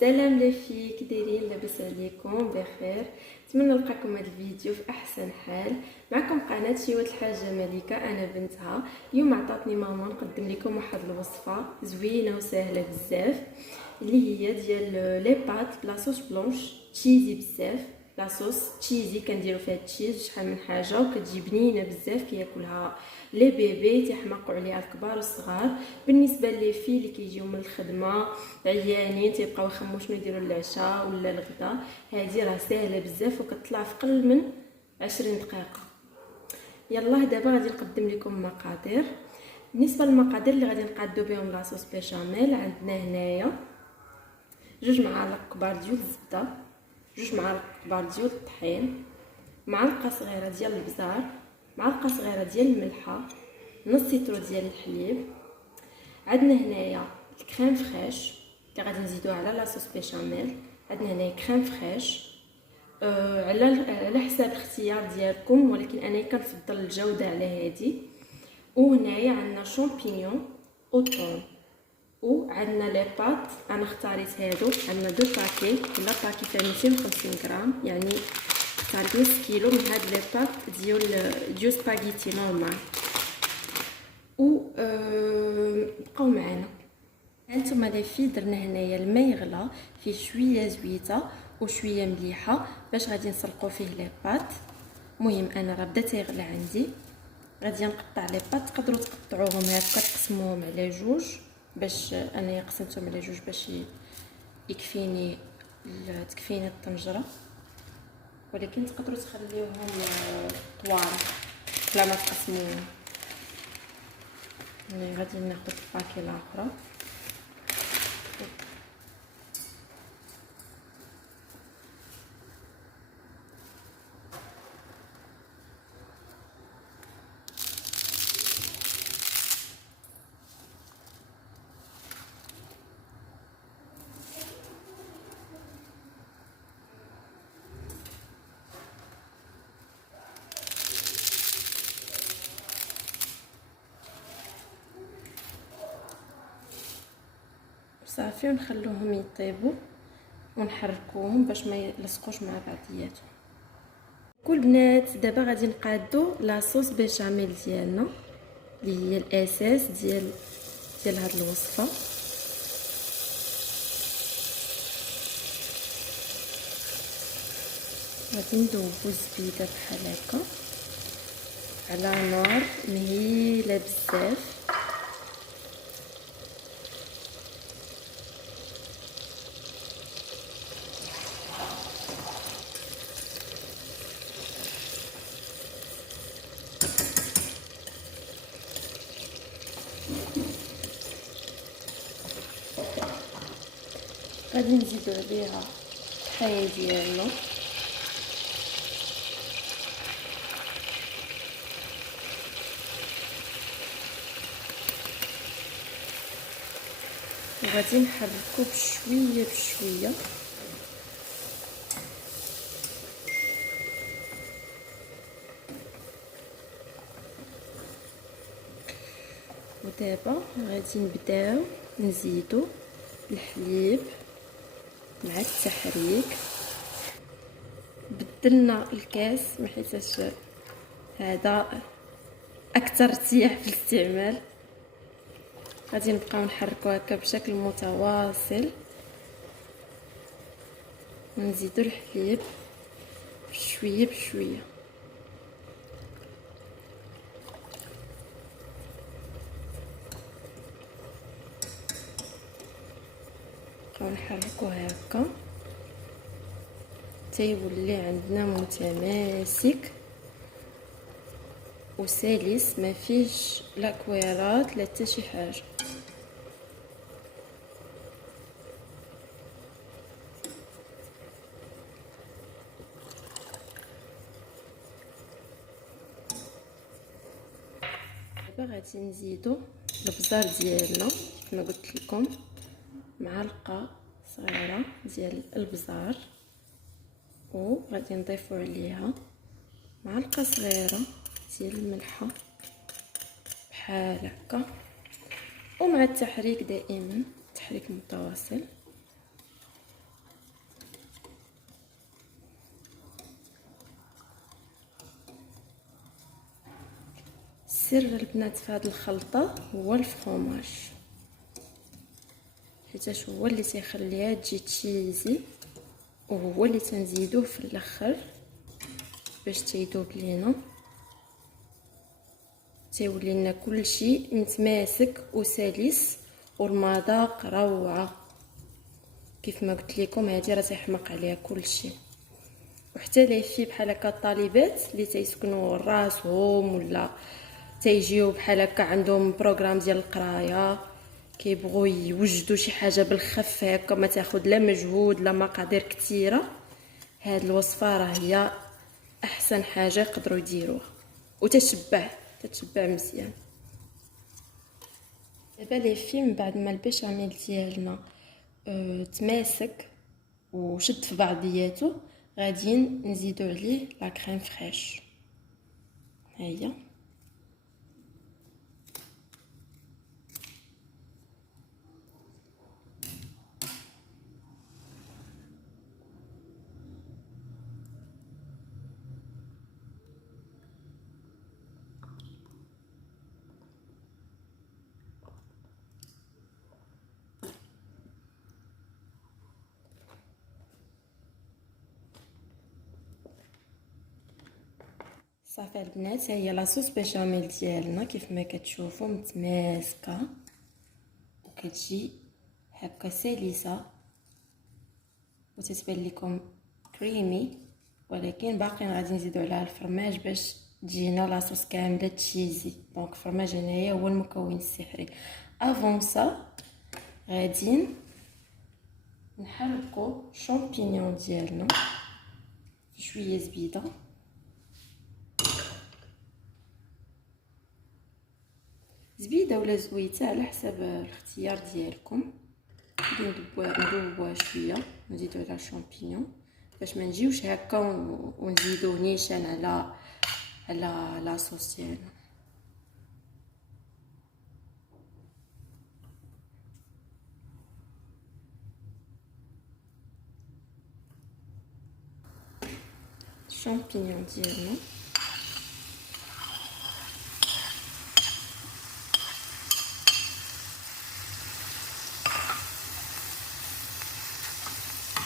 سلام لافي، كي دايرين؟ لاباس عليكم؟ بخير. نتمنى نلقاكم هذا الفيديو في احسن حال. معكم قناه شيوات الحاجه ملكه، انا بنتها. اليوم عطاتني ماما نقدم لكم واحد الوصفه زوينه وسهله بزاف، اللي هي ديال لي بات بلاصوص بلونش تشيزي بزاف. لاصوص تشيزي كنديروا فيها تشيز شحال من حاجه، وكتجي بنينه بزاف كياكلها لي بيبي، تيحماقوا عليها الكبار والصغار. بالنسبه لي في اللي كيجيو من الخدمه عيانين تيبقاو يخمموا شنو يديروا للعشاء ولا الغدا، هذه راه ساهله بزاف وكتطلع في قل من 20 دقيقه. يلا دابا غادي نقدم لكم مقادير. بالنسبه للمقادير اللي غادي نقادو بهم لاصوص بيشاميل، عندنا هنايا 2 معالق كبار ديال الزبده، 2 معالق كبار ديال الطحين، معلقه صغيره ديال البزار، معلقه صغيره ديال الملحه، نص لتر ديال الحليب. عندنا هنايا الكريم فريش اللي غادي نزيدوها على لاصوص بيشاميل. عندنا هنايا كريم فريش على حساب الاختيار ديالكم، ولكن انا كنفضل الجوده على هذه. وهنايا عندنا شامبينيون وطون، وعندنا لي بات انا اختاريت هادو. عندنا 2 باكي، كل باكي فيه 250 غرام، يعني اختاريت نص كيلو من هاد لي بات ديال سباغيتي نورمال. و بقاو معنا. هانتوما لي في درنا هنايا الماء يغلى فيه شويه زويته وشويه مليحه باش غادي نسلقوا فيه لي بات. المهم انا راه بدا تيغلى عندي، غادي نقطع لي بات. تقدروا تقطعوهم هكا تقسموهم على جوج، باش انا قسمتهم على جوج باش يكفيني تكفيني الطنجره، ولكن تقدروا تخليوهم طوال بلا ما تقسموهم. يعني غادي ناخذ الباكي الاخرى. صافي ونخلوهم يطيبوا ونحركوهم باش ما يلصقوش مع بعضياتهم. كل بنات دابا غادي نقادو لاصوص بيشاميل ديالنا اللي هي الاساس ديال هاد الوصفه. غادي نذوبو الزبيده بحال هكا على نار مهيله بزاف. غادي نزيدو عليها الطحين ديالنا، وغادي نحركو بشويه بشويه. ودابا غادي نبداو نزيدو الحليب مع التحريك. بدلنا الكاس حيتاش هذا اكثر ارتياح في الاستعمال. غادي نبقاو نحركو هكا بشكل متواصل، ونزيدو الحليب بشويه بشويه. نحركو هكا تيولي عندنا متماسك وسلس، ما فيش لا كويرات لا حتى شي حاجه. دابا غادي نزيدو البزار ديالنا كما قلت لكم، معلقه صغيره ديال البزار، وغادي نضيفو عليها معلقه صغيره ديال الملحه بحال هكا. ومع التحريك دائما تحريك متواصل السر البنات في هذه الخلطه هو الفرomاج، حيت هو اللي تيخليها تجي تشيزي، وهو اللي تنزيدوه في الاخر باش تيذوب لينا، تيولي لنا كلشي متماسك وسلس والمذاق روعه. كيف ما قلت لكم هذه راه تيحمق عليها كلشي. وحتى لي في بحال هكا الطالبات اللي تيسكنوا راسهم ولا تيجيو بحال هكا عندهم بروغرام ديال القرايه، كيبغوا يوجدوا شي حاجه بالخف هكا ما تاخذ لا مجهود لا مقادير كثيره، هاد الوصفه راه هي احسن حاجه يقدروا يديروها وتتشبع مزيان. دابا لي في من بعد ما البيشاميل ديالنا تماسك وشد في بعضياته، غادي نزيدو عليه لا كريم فريش. ها هي صافي البنات، ها هي لاصوص بيشاميل ديالنا كيف ما كتشوفوا متماسكه وكتجي هكا سلسه وتتبان لكم كريمي، ولكن باقي غادي نزيدو عليها الفرماج باش تجينا لاصوص كامله تشيزي. دونك الفرماج هنايا هو المكون السحري. افون سا غادي نحرقو شامبينيون ديالنا شويه زبيده، زبيده ولا زويته على حسب الاختيار ديالكم. ندوبوها شويه نزيدو على الشامبينيون باش ما نجيوش هكا ونزيدو نيشان على لاصوص ديالنا. الشامبينيون ديالنا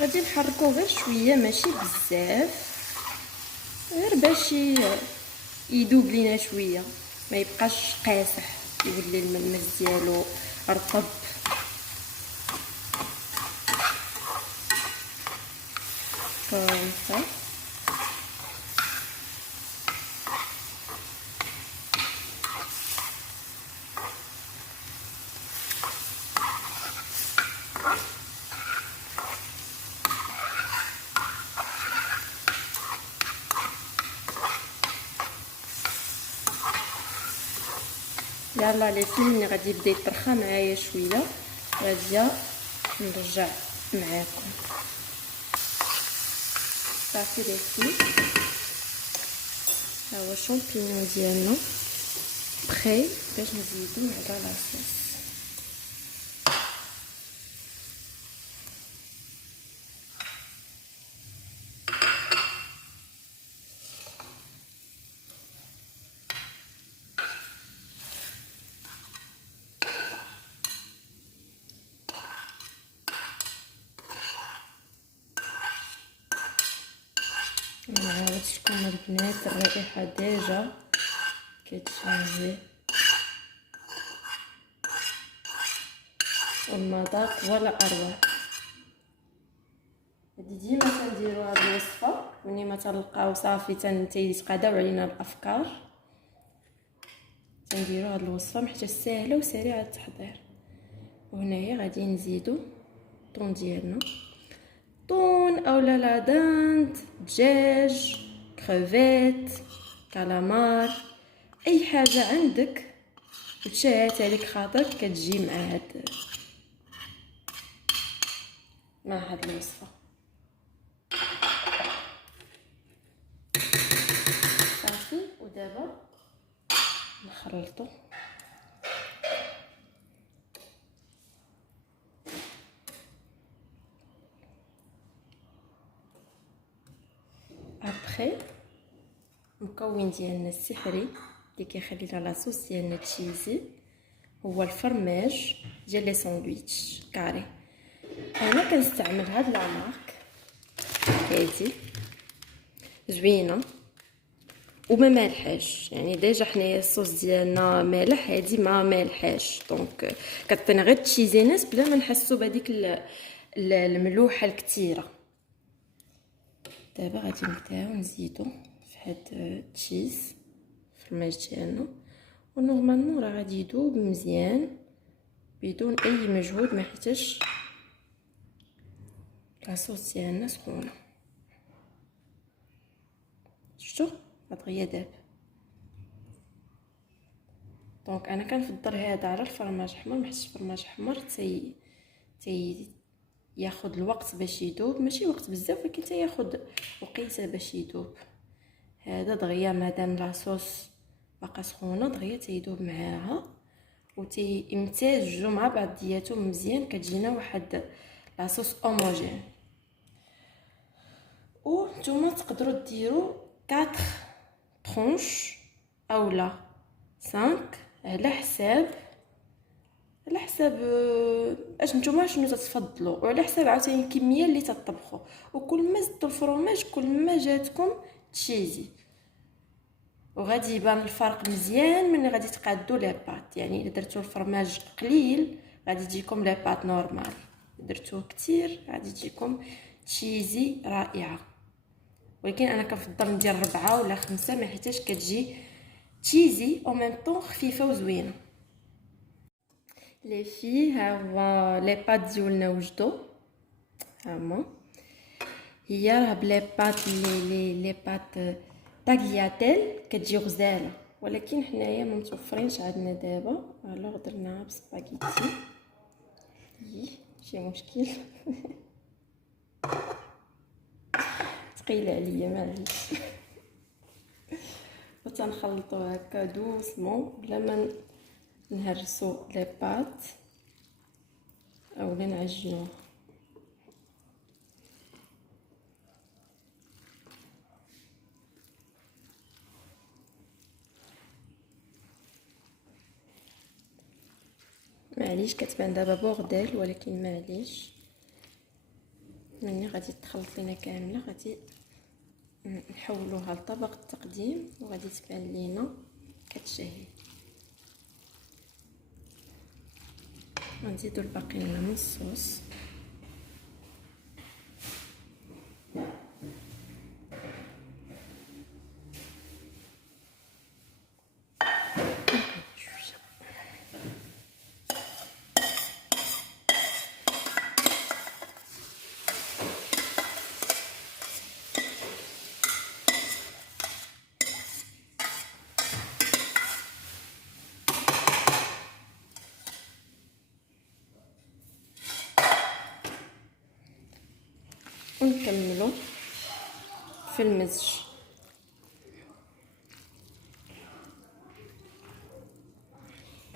غادي نحركوه غير شويه ماشي بزاف، غير باش يذوب لينا شويه ما يبقاش قاصح، يولي الملمس ديالو رطب. صافي يلا لي فيلم غادي يبدا يطرخى معايا شويه، غادي نرجع معاكم. صافي لي فيلم، ها هو الشامبينيون ديالنا بخي باش نزيدو على لاصوص. معرفتش لكم البنات الرائحه ديجا كتشهي والمذاق ولا اروع. هادي ديما تنديرو هاد الوصفه ملي ما تلقاو صافي تيتقاداو علينا الافكار، تنديرو هاد الوصفه حيت سهله وسريعه التحضير. وهنايا غادي نزيدو الطون ديالنا، طون اولا لا داند، دجاج، كريفيت، كالامار، اي حاجه عندك وتشهات عليك خاطرك كتجي مع هاد الوصفه. صافي ودابا نخلطو. ابخي المكون ديالنا السحري اللي كيخلي لها لاصوص ديالنا تشيزي هو الفرماج ديال لي ساندويتش كاري. انا كنستعمل هاد لا مارك هادي زوينه وما مالحاش، يعني ديجا حنايا الصوص ديالنا مالح، هادي ما مالحاش دونك كتعطينا غير تشيزينس بلا ما نحسو بهذيك الملوحه الكثيره. دابا غادي نبداو نزيدو في هاد التشيز الفرماج ديالنا، ونورمالمون راه غادي يذوب مزيان بدون اي مجهود، ما حيتاش لاصوص ديالنا سخونه. شفتوا دغيا داب. دونك انا كنفضل هذا على الفرماج احمر، حيت الفرماج احمر تي ياخذ الوقت باش يذوب، ماشي وقت بزاف ولكن تياخذ وقيته باش يذوب. هذا دغيا مادام لاصوص باقا سخونه دغيا تيذوب معاها وتيمتزجوا مع بعضياتهم مزيان، كتجينا واحد لاصوص هوموجين. وانتم تقدروا ديروا 4 طرونش اولا 5 على حساب اش نتوما شنو تتفضلوا، وعلى حساب عاوتاني الكميه اللي تطبخوا. وكل ما زدتوا الفرماج كل ما جاتكم تشيزي، وغادي يبان الفرق مزيان من غادي تقادوا لي بات. يعني الا درتوا الفرماج قليل غادي تجيكم لي بات نورمال، درتوه كتير غادي تجيكم تشيزي رائعه. ولكن انا كنفضل ندير 4 ولا 5 ما حيتاش كتجي تشيزي او ميم طون خفيفه وزوينه. لي في ها هو لي بات ديالنا وجدوا، هما هي راه بلي بات لي بات طاغياتيل كتجي غزاله، ولكن حنايا ما متوفرينش عندنا دابا، الوغ درناها بسباغيتي. شي مشكل ثقيله عليا معليش. وتنخلطوا هكا دوسمون بلا ما نهرسوا لي بات اولا نعجنوه. معليش كتبان دابا بوغديل، ولكن معليش ملي غادي تخلط لينا كامله غادي نحولوها لطبق التقديم وغادي تبان لينا كتشهي. غنزيدو الباقي لنا من الصوص. ونكملو في المزج.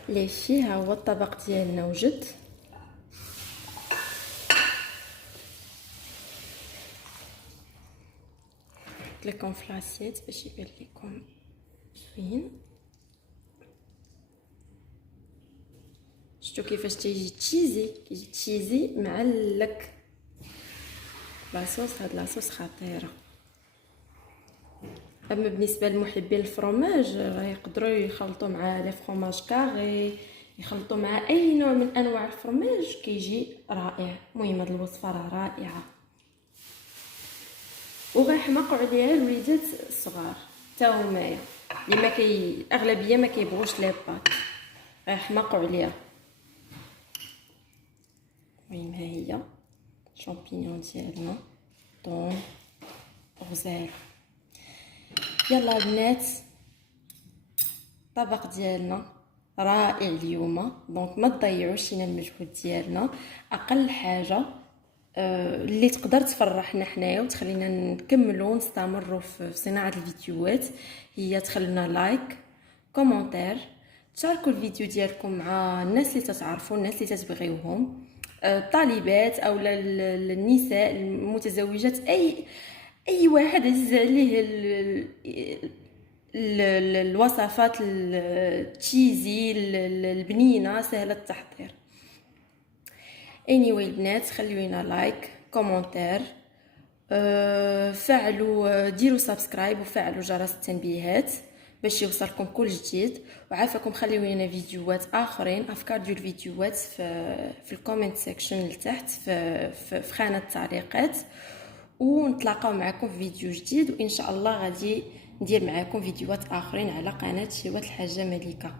لي فيها هو الطبق ديالنا وجد. نحط لكم في لاسيت باش يبان لكم زوين. شفتوا كيفاش تيجي تشيزي معلك لاصوص. هاد لاصوص خطيره. اما بالنسبه للمحبين الفرماج يقدروا يخلطوا مع لي فرماج كاري، يخلطوا مع اي نوع من انواع الفرماج كيجي رائع. المهم هاد الوصفه راه رائعه وغيحماقوا عليها الوليدات الصغار حتى همايا اللي ما الاغلبيه ما كيبغوش لي بات غيحماقوا عليها. المهم ها هي شامبينيون ديالنا طون غزال. يلا البنات الطبق ديالنا رائع اليوم، دونك ما تضيعوش لينا المجهود ديالنا. اقل حاجه اللي تقدر تفرحنا حنايا وتخلينا نكملوا ونستمروا في صناعه الفيديوهات هي تخلونا لايك كومونتير، تشاركوا الفيديو ديالكم مع الناس اللي تتعرفوا، الناس اللي تتبغيوهم، الطالبات او النساء المتزوجات، اي واحد عزيز عليه الوصفات التشيزي البنينه سهله التحضير. anyway البنات خليونا لايك كومنتير، فعلوا ديروا سبسكرايب وفعلوا جرس التنبيهات باش يوصلكم كل جديد. وعافاكم خليوا لنا فيديوهات اخرين، افكار ديال الفيديوهات في الكومنت سيكشن لتحت في خانه التعليقات، ونتلاقاو معكم في فيديو جديد. وان شاء الله غادي ندير معكم فيديوهات اخرين على قناه شيوات الحاجه مليكه.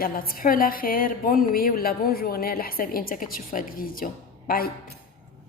يلا تصبحوا على خير، بون نوي ولا بون جورني على حسب انت كتشوف هذا الفيديو. باي.